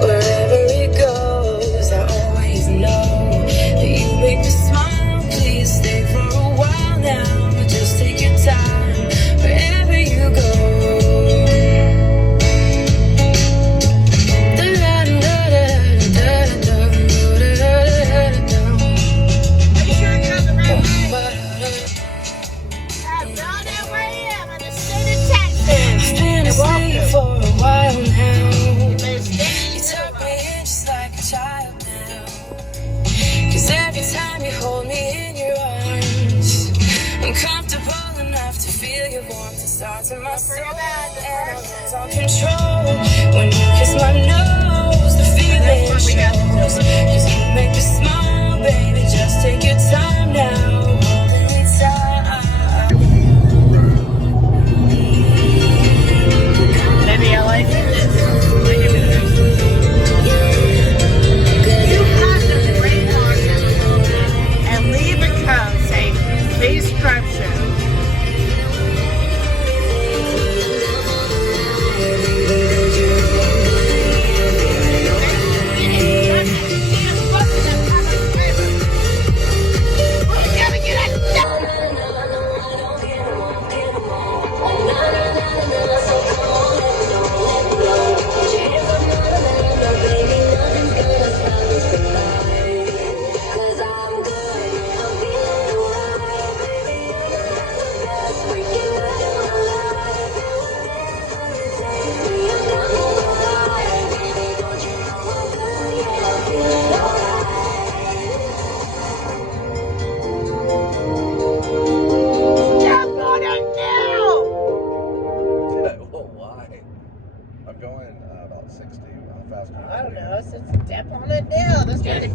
Wherever it goes, I always know that you make me smile. Please stay for a while now, but just take your time wherever you go. For a while now, you tuck me in just like a child now. 'Cause every time you hold me in your arms, I'm comfortable enough to feel your warmth. It starts in my soul, and I lose all control. When you kiss my nose, the feeling shows. 'Cause you make me smile, baby. Just take your time now. Holding me tight. Maybe I like it. You have to brainwash him and leave a code saying, please subscribe show.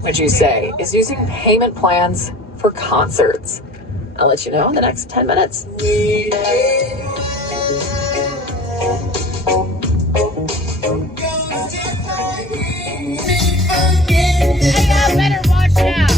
Would you say is using payment plans for concerts? I'll let you know in the next 10 minutes. Hey, y'all better watch out.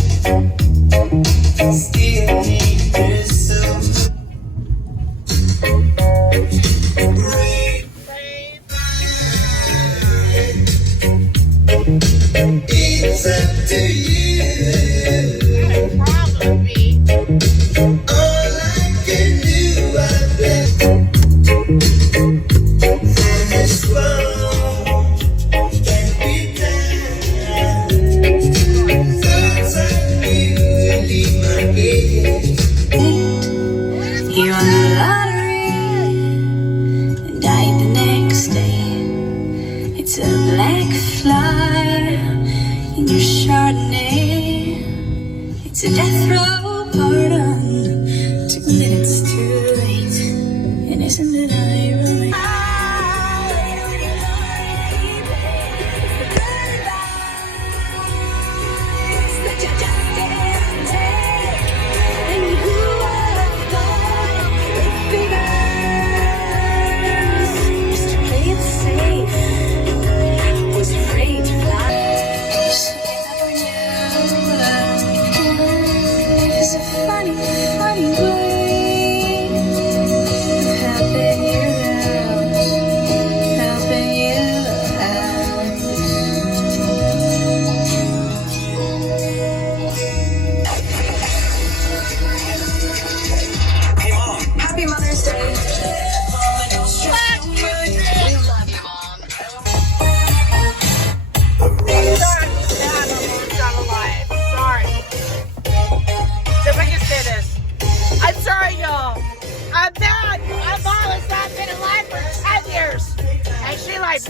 It's up to you. Probably. All I can do, I bet. And this world can't be done. Thoughts I knew leave my head. You're on the lottery, and I ain't the next day. It's a black fly in your Chardonnay. It's a death row pardon. 2 minutes too late. And isn't it ironic?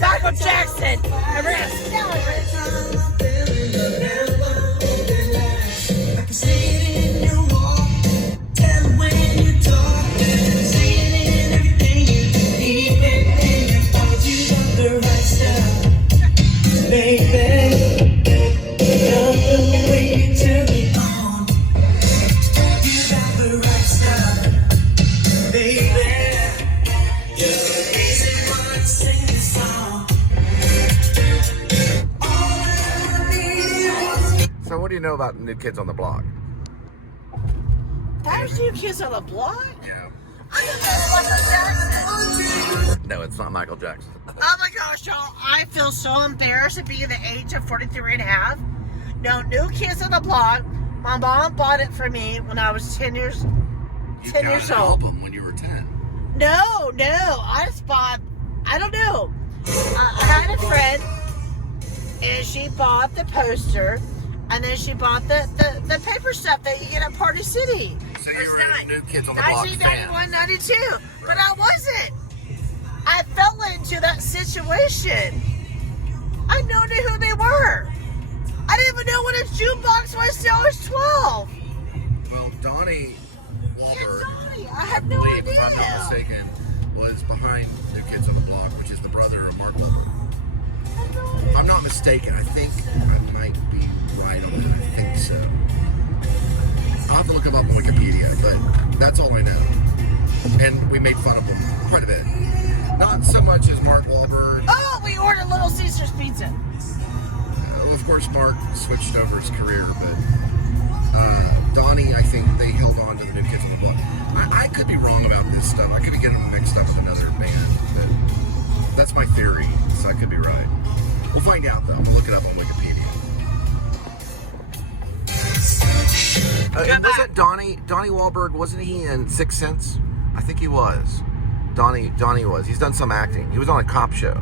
Michael Jackson, and we're gonna celebrate. So what do you know about New Kids on the Block? There's New Kids on the Block? Yeah. I think that's Michael Jackson. No, it's not Michael Jackson. Oh my gosh, y'all. I feel so embarrassed to be the age of 43 and a half. No, New Kids on the Block. My mom bought it for me when I was 10 years old. You got an album when you were 10. No. I just bought, I don't know. I had a friend, and she bought the poster, and then she bought the paper stuff that you get at Party City. So you were a New Kids on the Block fan. 1991, 92. But I wasn't. I fell into that situation. I knew who they were. I didn't even know what a jukebox was till I was 12. Well, Donnie Wahlberg, I have no if idea. I'm not mistaken, was behind New Kids on the Block, which is the brother of Mark Wahlberg. If I'm not mistaken, I think I might be right on that. I think so. I'll have to look him up on Wikipedia, but that's all I know. And we made fun of him quite a bit. Not so much as Mark Wahlberg. Oh, we ordered Little Caesar's pizza. Of course, Mark switched over his career, but Donnie, I think they held on to the New Kids on the Block. I could be wrong about this stuff. I could be getting them mixed up with another band, but that's my theory, so I could be right. We'll find out, though. We'll look it up on Wikipedia. Wasn't Donnie Wahlberg, wasn't he in Sixth Sense? I think he was. Donnie was. He's done some acting. He was on a cop show.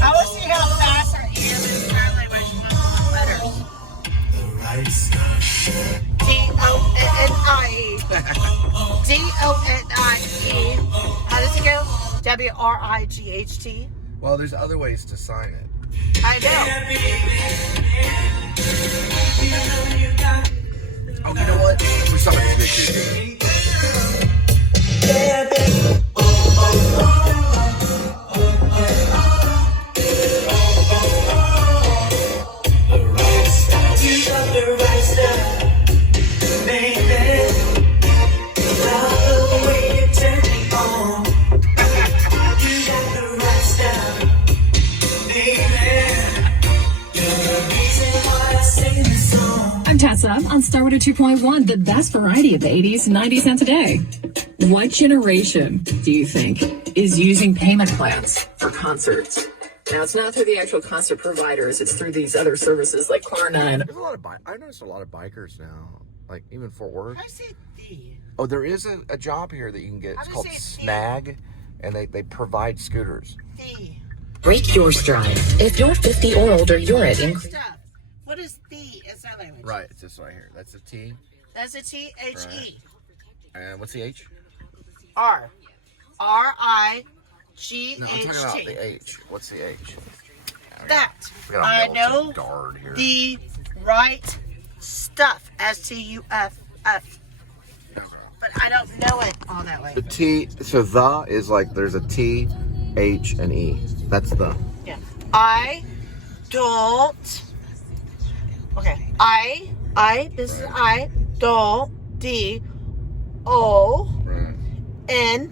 I want to see how fast our ear is currently with letters. D-O-N-I-E. D-O-N-I-E. How does it go? W-R-I-G-H-T. Well, there's other ways to sign it. I know. Oh, you know what? We're talking about this big TV. I'm Tessa on Star 2.1, the best variety of the 80s, 90s, and today. What generation do you think is using payment plans for concerts? Now, it's not through the actual concert providers. It's through these other services like Klarna. There's a lot of I've noticed a lot of bikers now, like even Fort Worth. I say D. Oh, there is a job here that you can get. It's I'm called gonna say Snag, and they provide scooters. D. Break your stride. If you're 50 or older, you're at increase. Stuff. What is D in sign language? Right, it's this right here. That's a T. That's a T-H-E. And what's the H? R. R-I-G-H-T. No, I'm talking about the H. What's the H? That. We got a I militant know guard here. the right stuff. S-T-U-F-F. Okay. But I don't know it all that way. The T, so the is like there's a T, H, and E. That's the. Yeah. I don't. Okay. This is I don't. D. O. Right. N.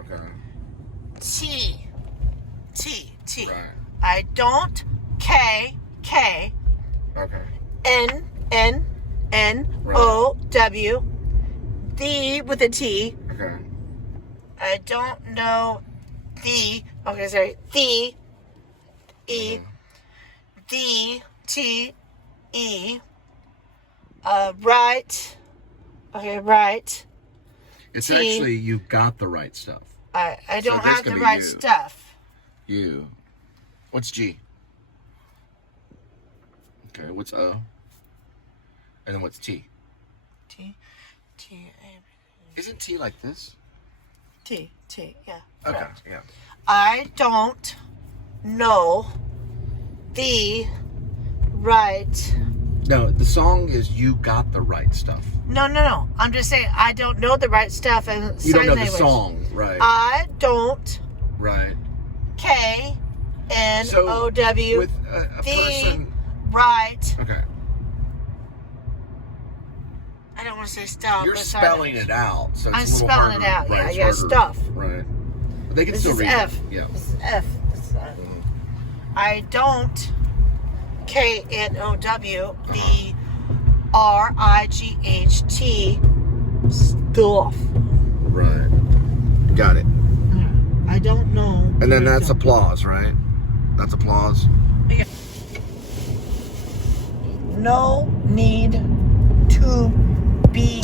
Okay. T. Right. I don't. K. Okay. N. O. W. D with a T. Okay. I don't know the. Okay, sorry. The. E. D. T. E. Right. Okay, right. It's T. actually you got the right stuff. I don't So that's have the gonna be right you. stuff. You. What's G? Okay, what's O? And then what's T? T. Isn't T like this? Yeah. Okay, correct. yeah. I don't know the right. No, the song is You Got the Right Stuff. No. I'm just saying I don't know the right stuff and You don't sign know language. the song, right? I don't. Right. K. N. So, O. W. with a the person. right. Okay. I don't want to say stuff. You're but spelling it out, so it's I'm a little spelling harder. it out. Right, it's Yeah, harder. stuff. Right. But they can This still is read F. it. Yeah. This is F. I don't. K. N. O. W. The R. I. G. H. T. stuff. Right. Got it. I don't know. And then that's applause, right? That's applause. No need to be.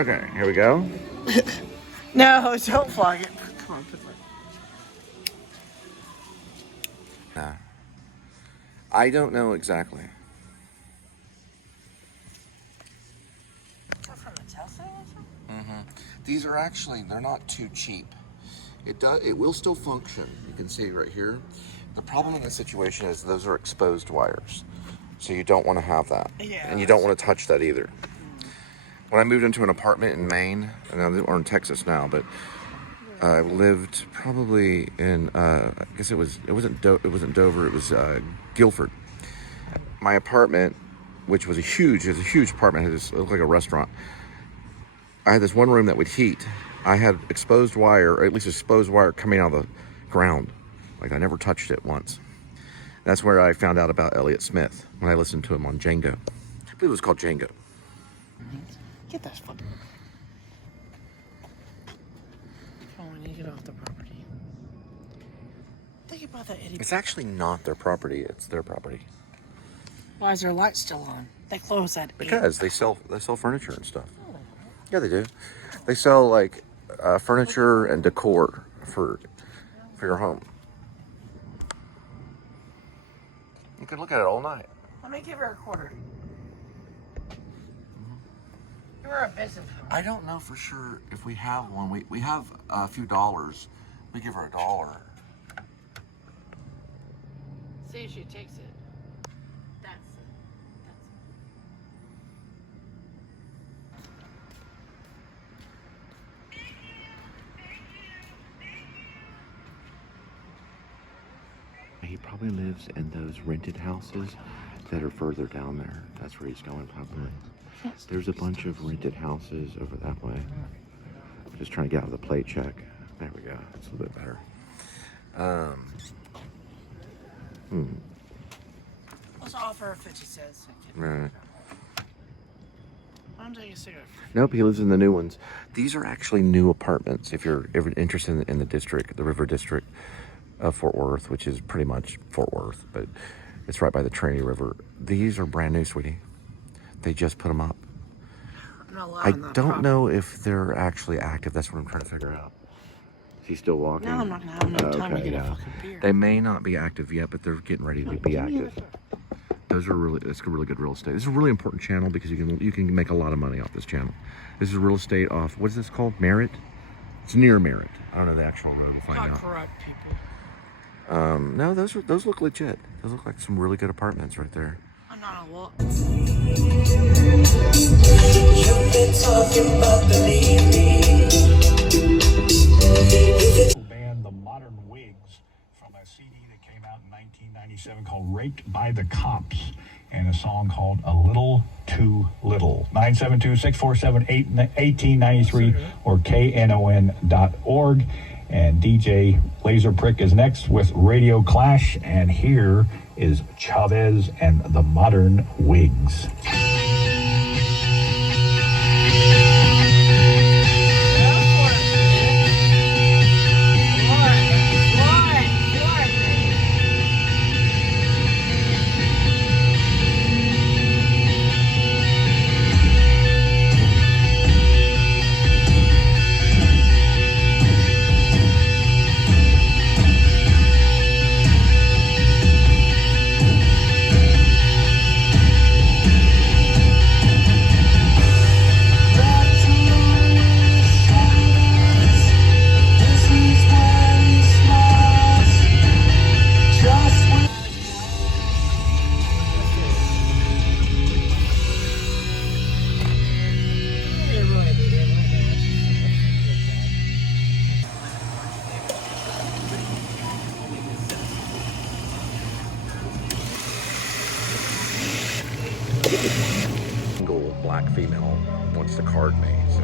Okay, here we go. No, don't vlog it. Come on, put it. Nah. I don't know exactly. From the Tesla or something? These are actually, they're not too cheap. It will still function. You can see right here. The problem in this situation is those are exposed wires. So you don't want to have that. Yeah. And you don't want to touch that either. When I moved into an apartment in Maine, and we're in Texas now, but I lived probably in, I guess it wasn't Dover, it was Guilford. My apartment, which was a huge apartment, it looked like a restaurant. I had this one room that would heat. I had exposed wire, or at least exposed wire coming out of the ground. Like I never touched it once. That's where I found out about Elliott Smith, when I listened to him on Django. I believe it was called Django. Get that fucking. Oh, we need to get off the property. Think about that idiot. It's actually not their property, it's their property. Why is their light still on? They close at 8. Because they sell furniture and stuff. Yeah, they do. They sell like furniture and decor for your home. You could look at it all night. Let me give her a quarter. Give her a business. I don't know for sure if we have one. We have a few dollars. We give her $1. See if she takes it. That's He probably lives in those rented houses that are further down there. That's where he's going probably. There's a bunch of rented houses over that way. Just trying to get out of the plate check. There we go. It's a little bit better. Let's offer her 50 cents. Right. I'm taking a cigarette. Nope, he lives in the new ones. These are actually new apartments. If you're ever interested in the district, the River District of Fort Worth, which is pretty much Fort Worth, but it's right by the Trinity River. These are brand new, sweetie. They just put them up. I don't know if they're actually active. That's what I'm trying to figure out. Is he still walking? No, I'm not gonna have no time to get a fucking beer. They may not be active yet, but they're getting ready to be active. It's really good real estate. This is a really important channel because you can make a lot of money off this channel. This is real estate off, what is this called? Merritt? It's near Merritt. I don't know the actual road. We'll find out. Not corrupt people. No, those look legit. Those look like some really good apartments right there. I'm not a lot. You've been talking about the band The Modern Wigs from a CD that came out in 1997 called Raked by the Cops and a song called A Little Too Little. 972-647-1893 or KNON.org. And DJ Laserprick is next with Radio Clash, and here is Chavez and the Modern Wigs. Single black female wants the card made, so.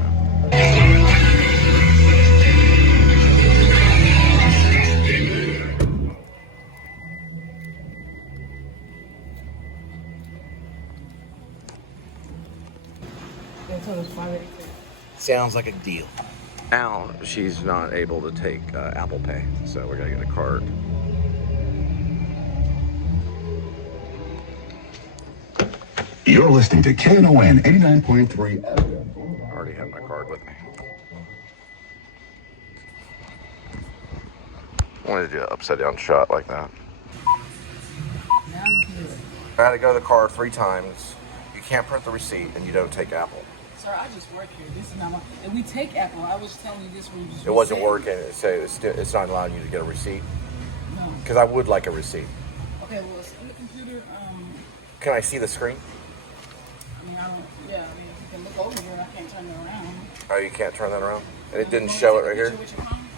Sounds like a deal. Now she's not able to take Apple Pay, so we're gonna get a card. You're listening to KNON 89.3 FM. I already have my card with me. I wanted to do an upside down shot like that. I had to go to the car 3 times. You can't print the receipt and you don't take Apple. Sir, I just work here. This is not my. And we take Apple. I was telling you this when you just. It wasn't working. It said it's not allowing you to get a receipt. No. Because I would like a receipt. Okay, well, it's in the computer. Can I see the screen? I mean, I don't. Yeah, I mean, you can look over here. I can't turn it around. Oh, you can't turn that around? And it didn't show it right here? With your phone?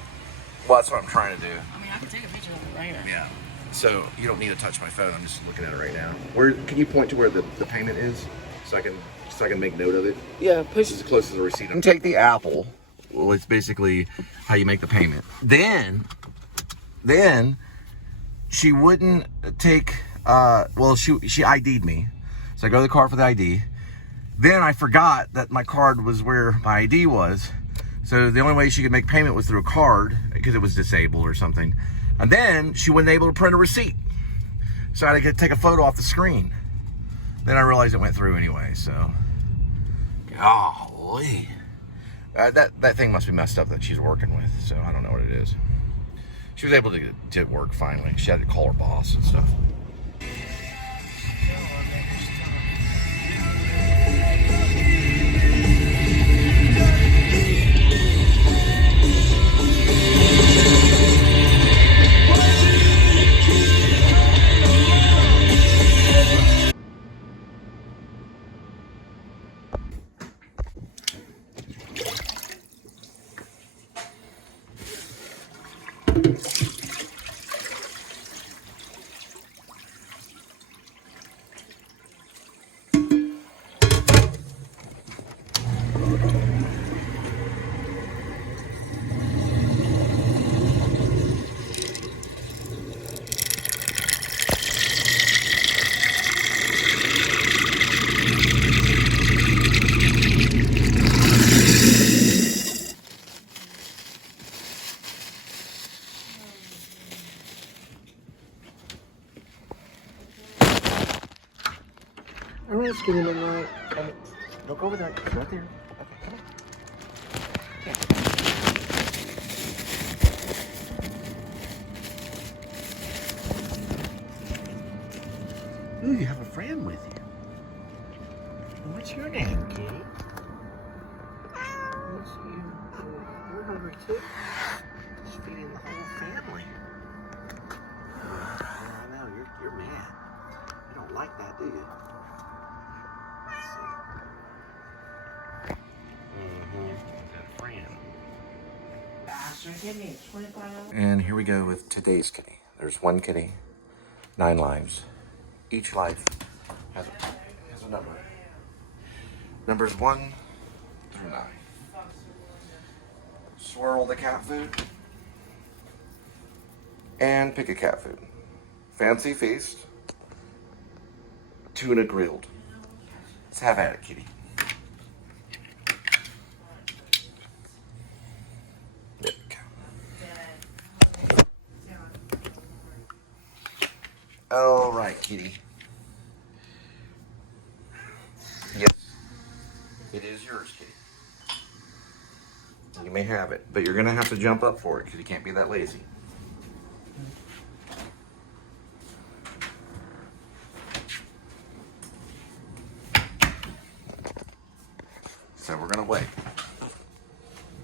Well, that's what I'm trying to do. I mean, I can take a picture of it right here. Yeah. So you don't need to touch my phone. I'm just looking at it right now. Where can you point to where the payment is, so I can make note of it? Yeah, push as close as the receipt. And take the Apple. Well, it's basically how you make the payment. Then she wouldn't take. Well, she ID'd me, so I go to the car for the ID. Then I forgot that my card was where my ID was. So the only way she could make payment was through a card because it was disabled or something. And then she wasn't able to print a receipt. So I had to take a photo off the screen. Then I realized it went through anyway, so. Golly. That thing must be messed up that she's working with, so I don't know what it is. She was able to get to work finally. She had to call her boss and stuff. I'm just giving them right. Look over there. It's right there. Okay, come on. Ooh, you have a friend with you. What's your name, kitty? What's you? You're hungry too? Just feeding the whole family. I know, you're mad. You don't like that, do you? And here we go with today's kitty. There's one kitty, 9 lives. Each life has a number. Numbers 1 through 9. Swirl the cat food and pick a cat food. Fancy feast, tuna grilled. Let's have at it, kitty. There we go. All right, kitty. Yes, it is yours, kitty. You may have it, but you're gonna have to jump up for it because you can't be that lazy. So we're gonna wait.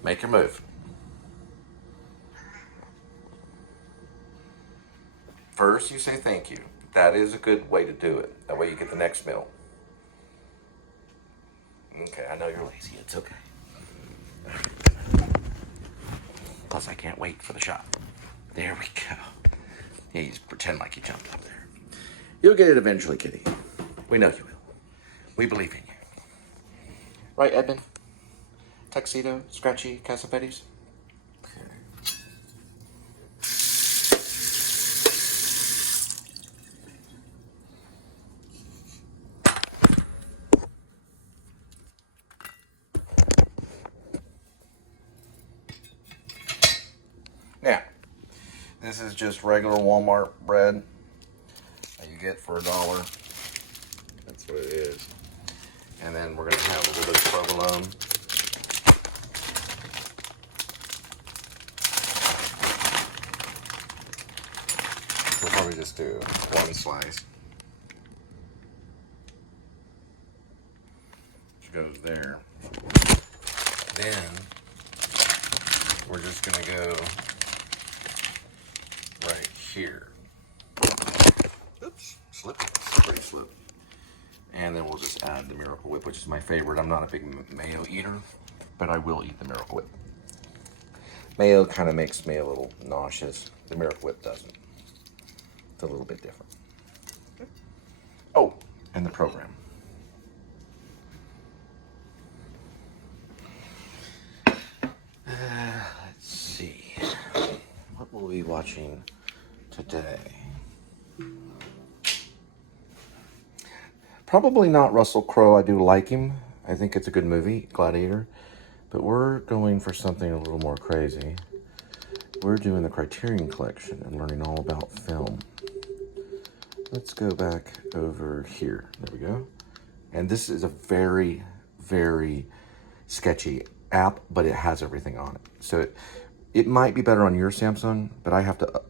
Make your move. First, you say thank you. That is a good way to do it. That way you get the next meal. Okay, I know you're lazy. It's okay. Plus, I can't wait for the shot. There we go. Yeah, you just pretend like you jumped up there. You'll get it eventually, kitty. We know you will. We believe in you. Right, Edmund? Tuxedo, Scratchy, Cassavetes? Okay. Now, this is just regular Walmart bread that you get for $1. That's what it is. And then we're going to have a little bit of provolone. We'll probably just do one slice, which goes there. Then we're just going to go right here. Oops, slippery slip. And then we'll just add the Miracle Whip, which is my favorite. I'm not a big mayo eater, but I will eat the Miracle Whip. Mayo kind of makes me a little nauseous. The Miracle Whip doesn't. It's a little bit different. Oh, and the program. Let's see. What will we be watching today? Probably not Russell Crowe. I do like him. I think it's a good movie, Gladiator. But we're going for something a little more crazy. We're doing the Criterion Collection and learning all about film. Let's go back over here. There we go. And this is a very, very sketchy app, but it has everything on it. So it might be better on your Samsung, but I have to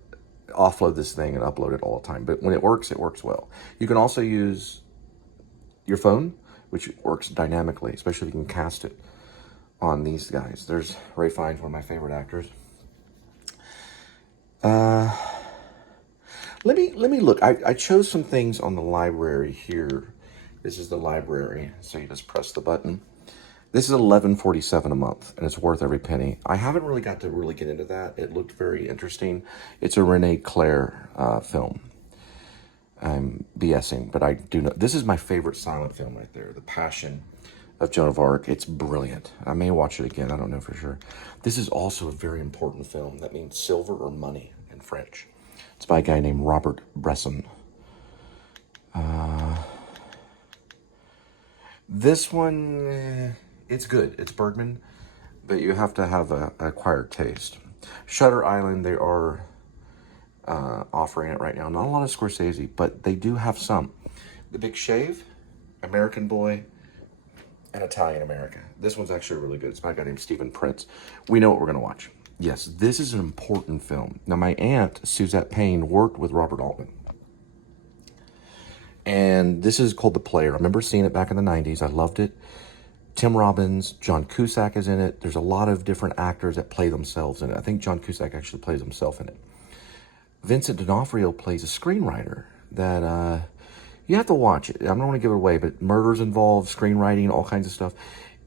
offload this thing and upload it all the time. But when it works well. You can also use your phone, which works dynamically, especially if you can cast it on these guys. There's Ray Fiennes, one of my favorite actors. Let me look. I chose some things on the library here. This is the library, so you just press the button. This is $11.47 a month, and it's worth every penny. I haven't really got to really get into that. It looked very interesting. It's a Rene Clair film. I'm BSing, but I do know. This is my favorite silent film right there, The Passion of Joan of Arc. It's brilliant. I may watch it again. I don't know for sure. This is also a very important film. That means silver or money in French. It's by a guy named Robert Bresson. This one, it's good. It's Bergman, but you have to have an acquired taste. Shutter Island, they are offering it right now. Not a lot of Scorsese, but they do have some. The Big Shave, American Boy, and Italian America. This one's actually really good. It's by a guy named Stephen Prince. We know what we're going to watch. Yes, this is an important film. Now, my aunt, Suzette Payne, worked with Robert Altman. And this is called The Player. I remember seeing it back in the 90s. I loved it. Tim Robbins, John Cusack is in it. There's a lot of different actors that play themselves in it. I think John Cusack actually plays himself in it. Vincent D'Onofrio plays a screenwriter that you have to watch it. I don't want to give it away, but murder's involved, screenwriting, all kinds of stuff.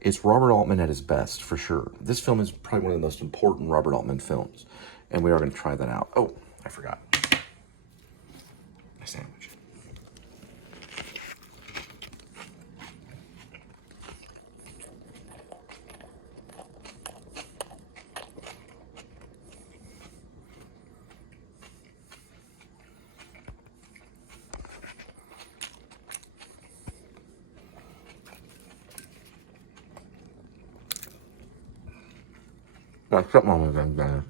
It's Robert Altman at his best, for sure. This film is probably one of the most important Robert Altman films, and we are going to try that out. Oh, I forgot. My sandwich. Got something on with them, better.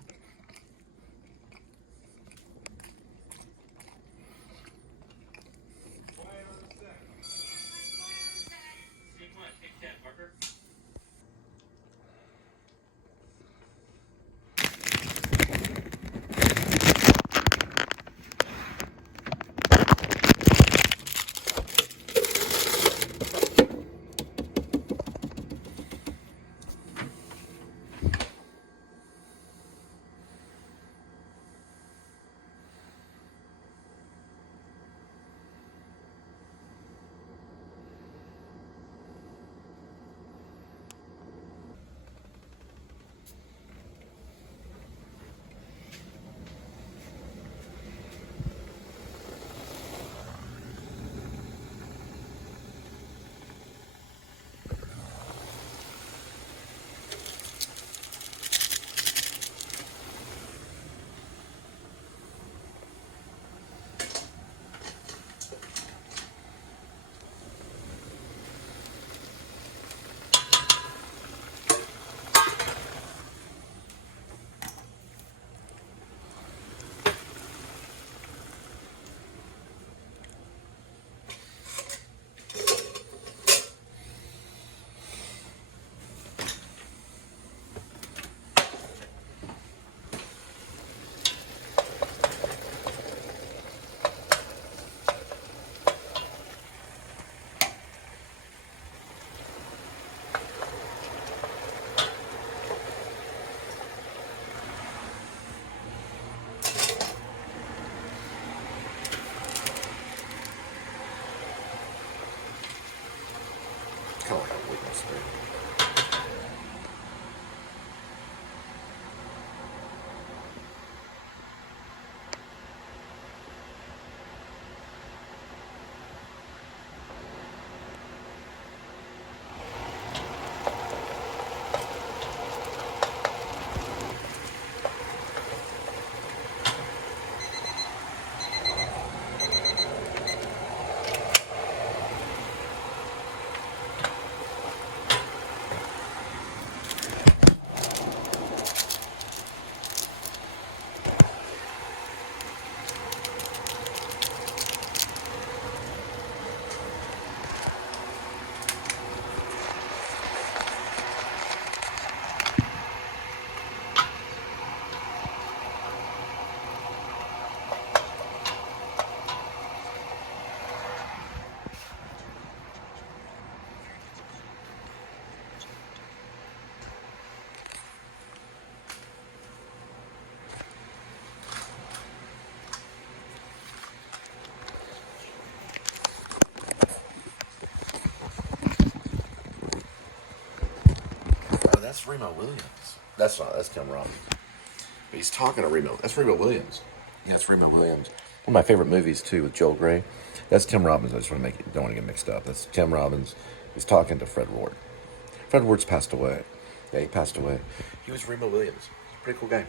Oh, that's Remo Williams. That's not. That's Tim Robbins. But he's talking to Remo. That's Remo Williams. Yeah, it's Remo Williams. One of my favorite movies too with Joel Grey. That's Tim Robbins. I just want to don't want to get mixed up. That's Tim Robbins. He's talking to Fred Ward. Fred Ward's passed away. Yeah, he passed away. He was Remo Williams. Pretty cool guy.